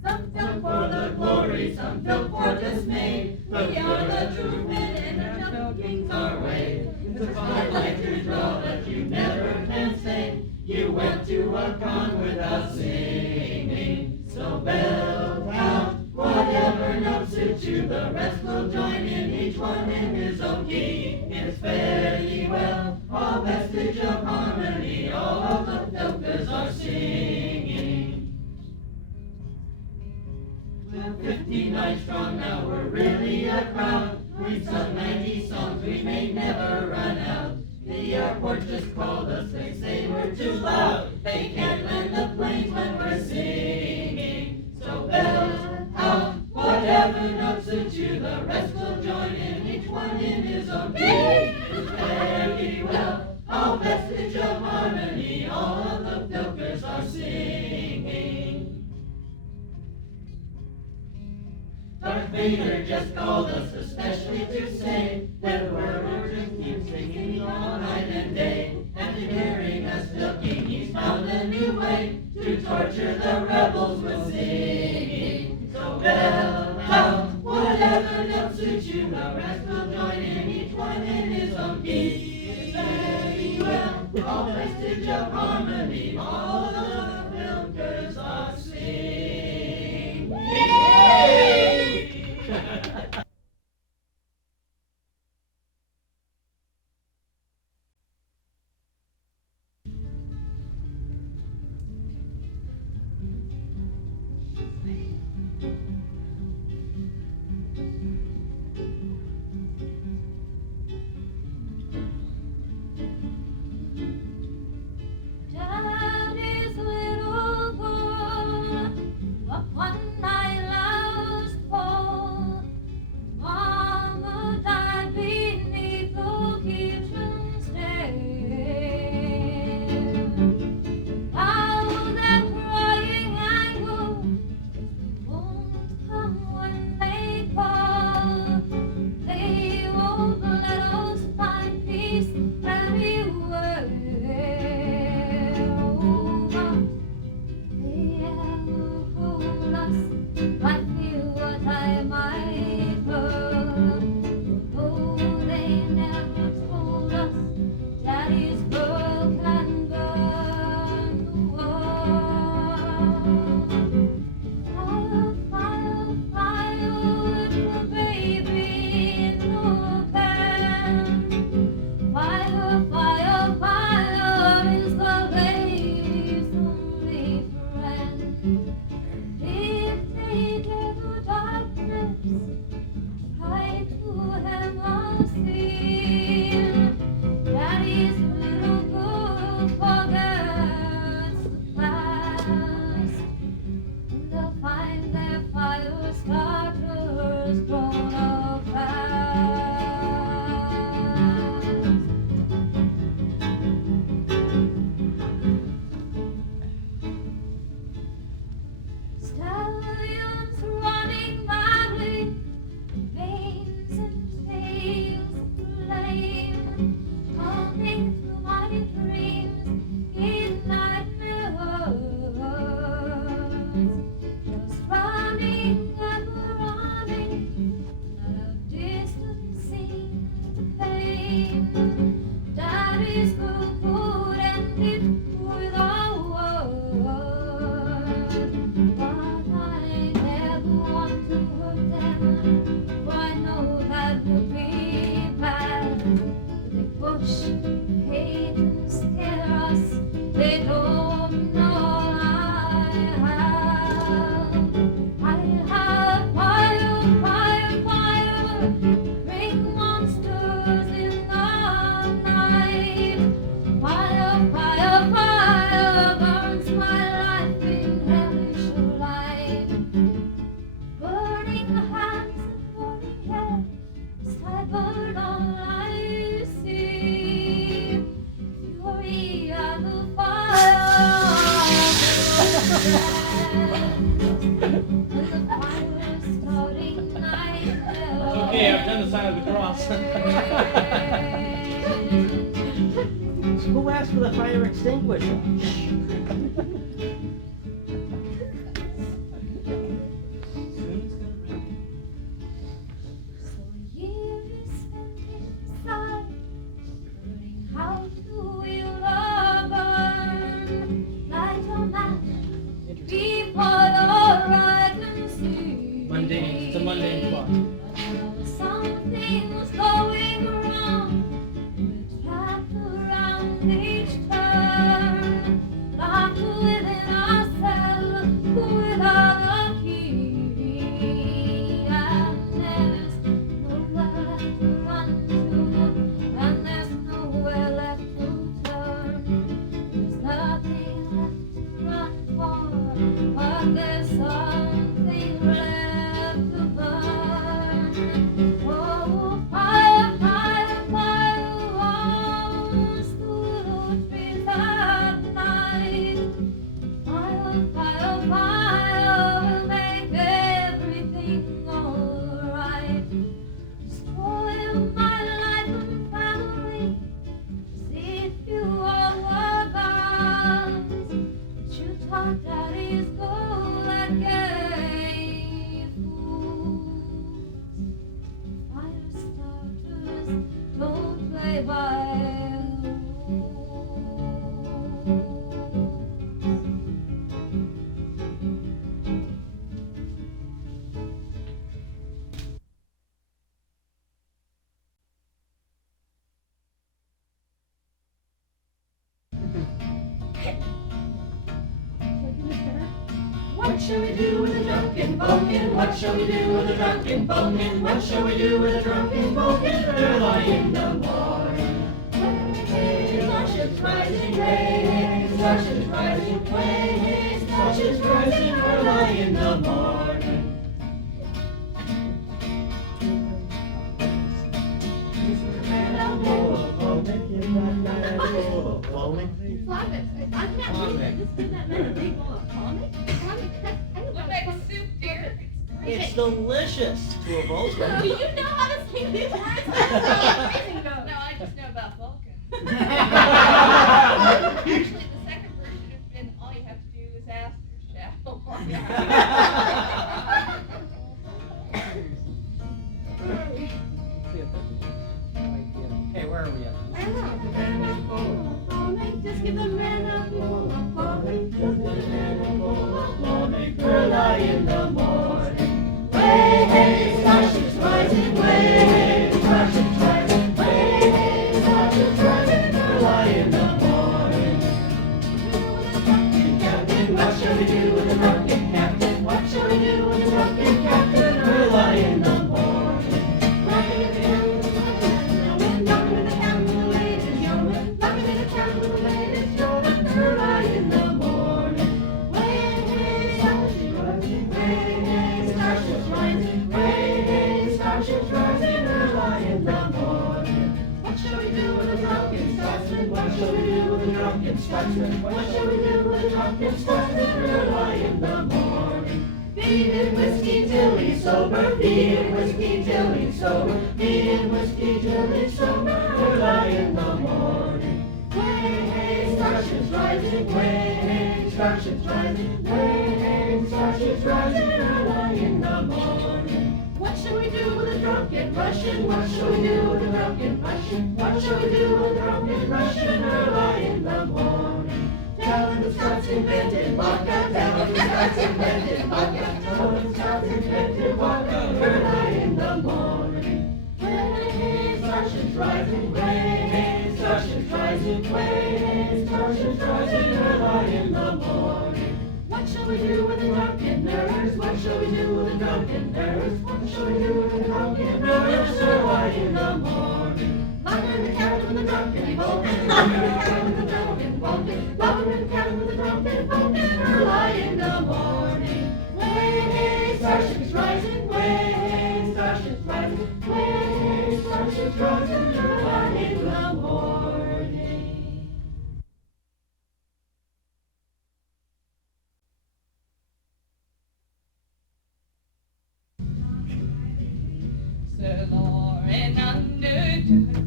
Some filk for the glory, some filk for dismay. We are the true men and our filking's our way. I'd like to draw, but you never can say you went to a con without singing. So belt out whatever note suits you, the rest will join in, each one in his own key. It's very well, all vestige of harmony, all of the filkers are singing. We're 59 strong now, we're really a crowd. We've sung 90 songs, we may never run out. The airport just called us, they say we're too loud. They can't land the planes when we're singing. So belt out whatever note suits you, the rest will join in, each one in his own key. It's very well, all vestige of harmony, all of the filkers are singing. Darth Vader just called us especially to say that we're to keep singing all night and day. After hearing us filking, he's found a new way to torture the rebels with singing. So belt out whatever note suits you, the rest will join in, each one in his own key. It's very well, all vestige of harmony, all of the filkers are singing. Daddy's little girl, the one I last fall. Mama died beneath the kitchen stair. Now they're crying and won't come when they call. They won't let us find peace anywhere. They ever fool us, I feel what I might hurt. Though they never told us, Daddy's girl can burn the world. Fire, fire, fire, little baby in the can. Fire, fire, fire is the baby's only friend. If they get to darkness, try to have a seal. Daddy's little Okay, I've done the sign of the cross. Who asked for the fire extinguisher? Mundane. It's a mundane plot. Something's going wrong. We're trapped around each turn, locked within ourselves without a key. And there's nowhere to run to, and there's nowhere left to turn. There's nothing left to run for, but there's something left to burn. Oh, fire, fire, fire, walls through the trees at night. Fire, fire, fire will make everything alright. Spoil my life and family, see if you all were gods. But you taught daddy's gold that gave fools. Fire starters don't play by rules. What shall we do with a drunken bumpkin? What shall we do with a drunken bumpkin? What shall we do with a drunken bumpkin early in the morning? Hey, starships rising, hey, starships rising, hey, starships rising early in the morning. I can't believe it. This is that meant a big bowl of comic? What makes soup, dear? It's delicious to a Volkswagen. Do you know how to sing these words? No, I just know about Vulcan. Actually, the second verse should have been all you have to do is ask or Hey, where are we at? Just give the man a bowl of comic. Just give the man a bowl of comic early in the morning. Way, hey, starships rising, way, hey, starships rising, way, hey, starships rising early in the morning. Captain, what shall we do with the drunken captain? What shall we do with the drunken captain early in the morning? Rocking in the captain with the yeoman, rocking in the captain with the latest yeoman, rocking in the captain with the latest yeoman early in the morning. Way, hey, starships rising, way, hey, starships rising, way, hey, starships rising early in the morning. What shall we do with a drunken Scotsman? What shall we do with a drunken Scotsman? What shall we do with a drunken Scotsman early in the morning? Feed him whiskey till he's sober, feed him whiskey till he's sober, feed him whiskey till he's sober early in the morning. Way, hey, starships rising, way, hey, starships rising, way, hey, starships rising early in the morning. What shall we do with a drunken Russian? What shall we do with a drunken Russian? What shall we do with a drunken Russian early in the morning? Tell him the Scots invented vodka, tell him the Scots invented vodka, tell him the Scots invented vodka early in the morning. Way, starships rising, way, starships rising, way, starships rising early in the morning. What shall we do with the drunken nurse? What shall we do with the drunken nurse? What shall we do with the drunken nurse early in the morning? Lock her in the cabin with the drunken Vulcan, lock her in the cabin with the drunken Vulcan, lock her in the cabin with the drunken Vulcan early in the morning. Way, starships rising, way, starships rising, way, starships rising early in the morning.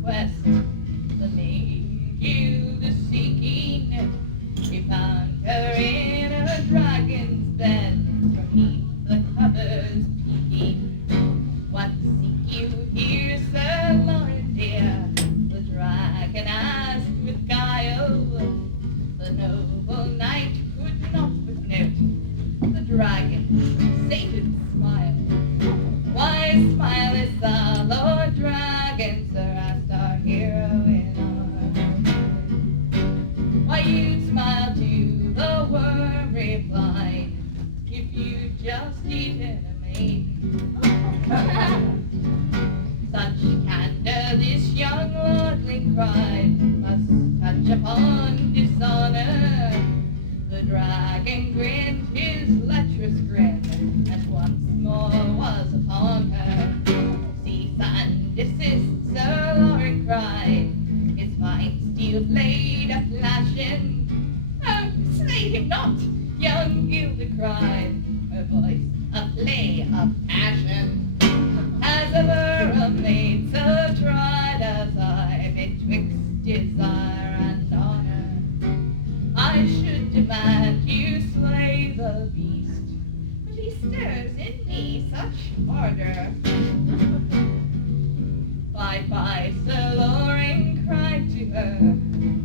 quest. The maiden you the seeking, he found her in a dragon's bed, beneath the covers peeking. What seek you here, Sir Lawrence dear? The dragon asked with guile. The noble knight could not but note the dragon Satan's smile. Why smilest thou, Lord Dragon, Sir? Asked our hero in our why you'd smile to the worm replied, if you'd just eaten a maiden. Such candor this young lordling cried must touch upon dishonor. The dragon grinned his lecherous grin, and once more was upon her. Cease and desist, Sir Lawrence cried, his fine steel blade a-flashing. Oh, slay him not, young Gilda cried, her voice a play of passion. As ever a maid so tried as I betwixt desire and honor, I should demand you slay the beast, but he stirs in me such ardor. Fie, Sir Loring cried to her,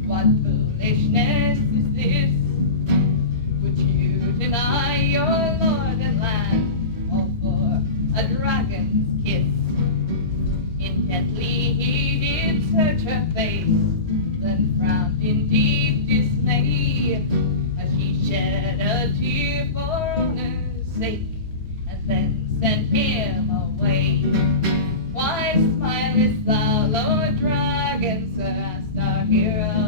what foolishness is this? Would you deny your lord and land, all for a dragon's kiss? Intently he did search her face, then frowned in deep dismay, as she shed a tear for honor's sake, and then sent him away. Why smilest thou, Lord Dragon, Sir? Asked our hero